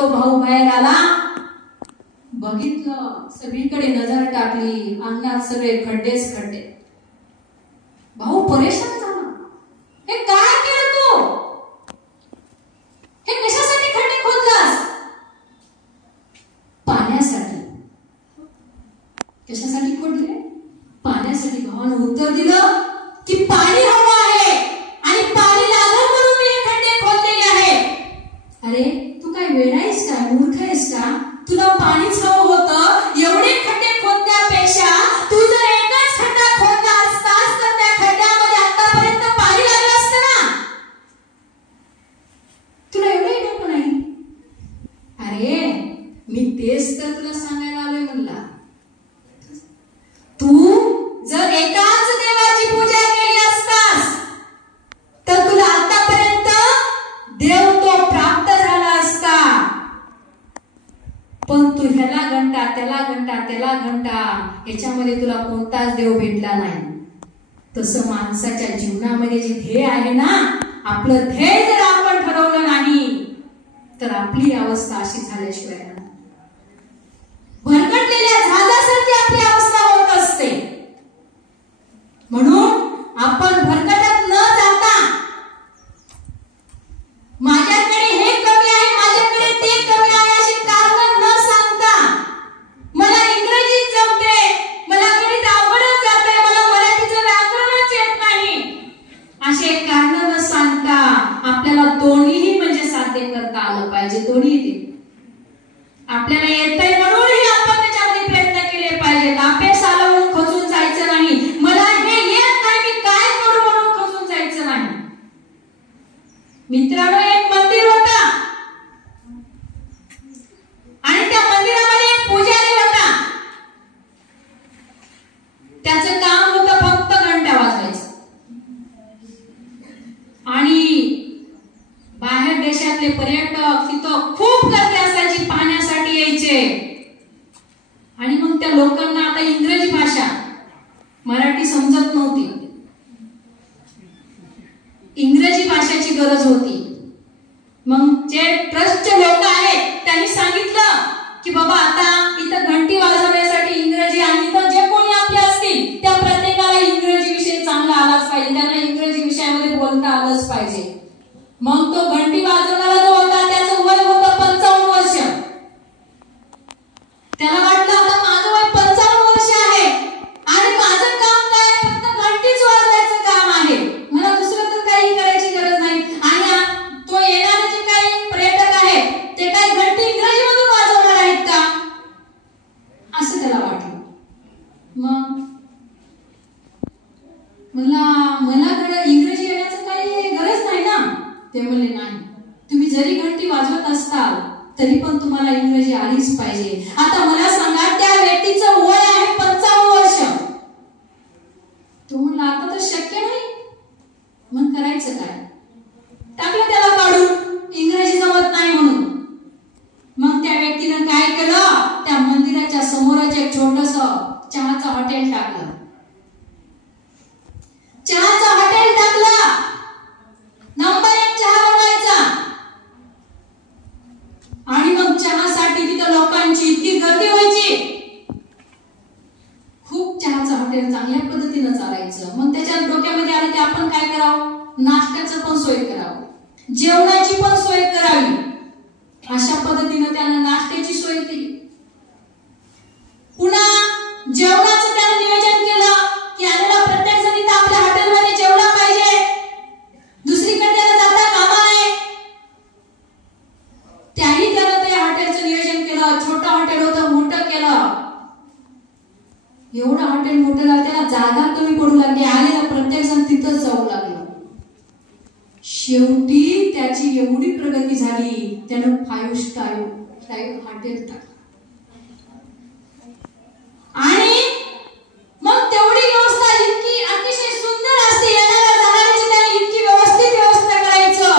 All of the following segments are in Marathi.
तो भाऊ बाहेर आला, बघितलं, सगळीकडे नजर टाकली, अंगणात सगळे खड्डेच खड्डे. भाऊ परेशान झाला. हे काय केलं तू? हे कशासाठी खड्डे खोदलास? पाण्यासाठी. कशासाठी खोदले? पाण्यासाठी. भावानं उत्तर दिलं की पाणी हवं आहे आणि पाणी लागलं म्हणून मी हे खड्डे खोदलेले आहे. अरे तू काय वेडा आहेस का? मूर्ख आहेस का? तुला पाणीच हवं होतं. एवढे खड्डे खोदण्यापेक्षा तू जर एकच खड्डा खोदला असतास तर त्या खड्ड्यामध्ये आतापर्यंत पाणी लागलं असतं ना. तुला एवढंही नको नाही. अरे मी तेच तर तुला सांगायला आलोय म्हणला. तू जर एकाच देवाची पूजा केली असतास तर तुला आतापर्यंत देव तो प्राप्त झाला असता. पण तू ह्याला घंटा त्याला घंटा त्याला घंटा, याच्यामध्ये तुला कोणताच देव भेटला नाही. तसं माणसाच्या जीवनामध्ये जे ध्येय आहे ना, आपलं ध्येय जर आपण ठरवलं नाही तर आपली अवस्था अशी झाल्याशिवाय नाही. भरकटलेल्या जहाजासारखी आपली अवस्था होत असते. म्हणून आपण भरकटत न जाता, माझ्याकडे हे कमी आहे, माझ्याकडे ते कमी आहे अशी कारण न सांगता, मला इंग्रजी जमते, मला गणित आवडत जाते, मला मराठीचं व्याकरणच येत नाही, असे कारण न सांगता आपल्याला दोन्हीही म्हणजे साध्य करता आलं पाहिजे. दोन्ही आपल्याला येतंय म्हणूनही आपण त्याच्यामध्ये प्रयत्न केले पाहिजे. अपेक्षा आलं म्हणून खचून जायचं नाही. मला हे येत नाही, मी काय करू म्हणून खचून जायचं नाही. मित्रांनो, एक मंदिर होता आणि त्या मंदिरामध्ये एक पुजारी होता. त्याचं काम होतं फक्त घंटा वाजवायचं. आणि बाहेर देशातले पर्यटक तिथं खूप गर्दी असायची, पाहण्यासाठी यायचे. आणि मग त्या लोकांना आता इंग्रजी भाषा, मराठी समजत नव्हती, इंग्रजी भाषेची गरज होती. मग जे ट्रस्टचे लोक आहेत त्यांनी सांगितलं की बाबा आता इथं घंटी वाजवण्यासाठी इंग्रजी, आणि इथं जे कोणी आपले असतील त्या प्रत्येकाला इंग्रजी विषय चांगला आलाच पाहिजे, त्यांना इंग्रजी विषयामध्ये बोलता आलंच पाहिजे. मग तो घंटी वाजवणारा जो होता त्याचं वय होतं 55 वर्ष. त्याला वाटलं आता माझं वय 55 वर्ष आहे आणि माझं काम काय, फक्त घंटीच वाजवायचं काम आहे, मला दुसरं तर काही करायची गरज नाही. आणि तो येणारे जे काही पर्यटक आहेत ते काही घंटी इंग्रजी मधून वाजवणार आहेत का, असं त्याला वाटलं. मग मला इंग्रजी येण्याचं काही गरज नाही ना. ते म्हणले नाही, तुम्ही जरी घंटी वाजवत असताल तरी पण तुम्हाला इंग्रजी आलीच पाहिजे. आता मला सांगा, त्या व्यक्तीचं वय आहे 55 वर्ष. तो म्हणला आता तर शक्य नाही. मग करायचं काय? टाकलं त्याला काढून, इंग्रजी जमत नाही म्हणून. मग त्या व्यक्तीनं काय केलं, त्या मंदिराच्या समोरच एक छोटस चहाचं हॉटेल टाकलं. चहाचं हॉटेल टाकलं, नंबर 1 चहा बनवायचा. आणि मग चहासाठी तिथं लोकांची इतकी गर्दी व्हायची, खूप चहाचं हॉटेल चांगल्या पद्धतीनं चालायचं. मग त्याच्या डोक्यामध्ये आलं की आपण काय करावं, नाश्त्याचं पण सोय करावं, जेवणाची पण सोय करावी. अशा पद्धतीनं त्यानं नाश्त्याची सोय केली. पुन्हा जेवणाचं त्यानं नियोजन केलं की आलेला प्रत्येक जण इथं आपल्या हॉटेलमध्ये जेवला पाहिजे, दुसरीकडे त्याला जाता कामा नये. त्याही त्यानं त्या हॉटेलचं नियोजन केलं. छोटं हॉटेल होतं, मोठं केलं. एवढं हॉटेल मोठं झालं, त्याला जागा कमी पडू लागली, आलेला प्रत्येक जण तिथंच जाऊ लागलं. शेवटी त्याची एवढी प्रगती झाली, त्यानं 5 स्टार हॉटेल टाकलं. आणि मग तेवढी व्यवस्था इतकी अतिशय सुंदर असते, येणाऱ्या जाणाऱ्याची त्याने इतकी व्यवस्थित व्यवस्था करायचं.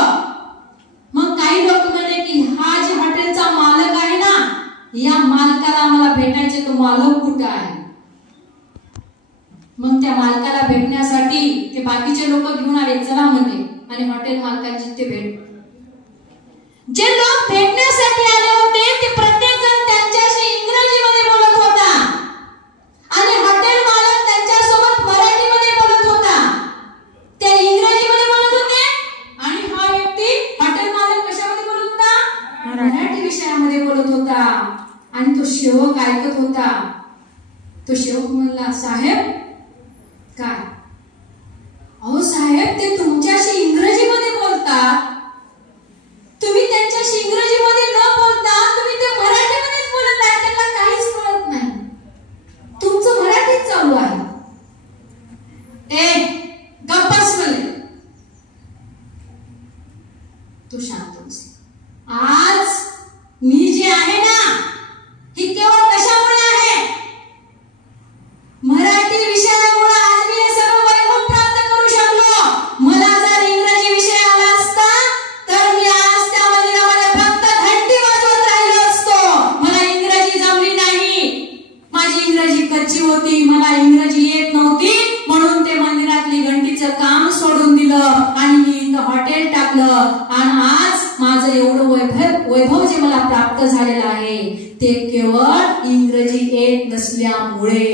मग काही लोक म्हणे की हा जे हॉटेलचा मालक आहे ना, या मालकाला आम्हाला भेटायचे, तो मालक कुठं आहे? मग त्या मालकाला भेटण्यासाठी ते बाकीचे लोक घेऊन आले, चला म्हणे, आणि हॉटेल मालकाची ते भेट. जे लोक भेटण्यासाठी आले तो सेवक म्हणला, साहेब काय? अहो साहेब, ते तुमच्याशी इंग्रजीमध्ये बोलतात. तुम्ही त्यांच्याशी इंग्रजीमध्ये न बोलता तुम्ही ते मराठीमध्येच बोलत आहे. त्यांना काहीच कळत नाही. तुमचं मराठीच चालू आहे. गप्पच बोले. तो शांत बसे. आज मी जे आहे ना, ही केवळ कशामुळे आहे? मराठी विषयामुळे आज मी हे सर्व वैभव प्राप्त करू शकलो. मला जर इंग्रजी विषय आला असता तर मी आज त्या मंदिरामध्ये फक्त घंटी वाजवत राहिलो असतो. मला इंग्रजी जमली नाही. माझी इंग्रजी कच्ची होती. मला इंग्रजी येत नव्हती, म्हणून ते मंदिरातली घंटीचं काम सोडून दिलं आणि मी इथं हॉटेल टाकलं. आणि आज माझं एवढं वैभव जे मला प्राप्त झालेलं आहे ते केवळ इंग्रजी येत नसल्यामुळे.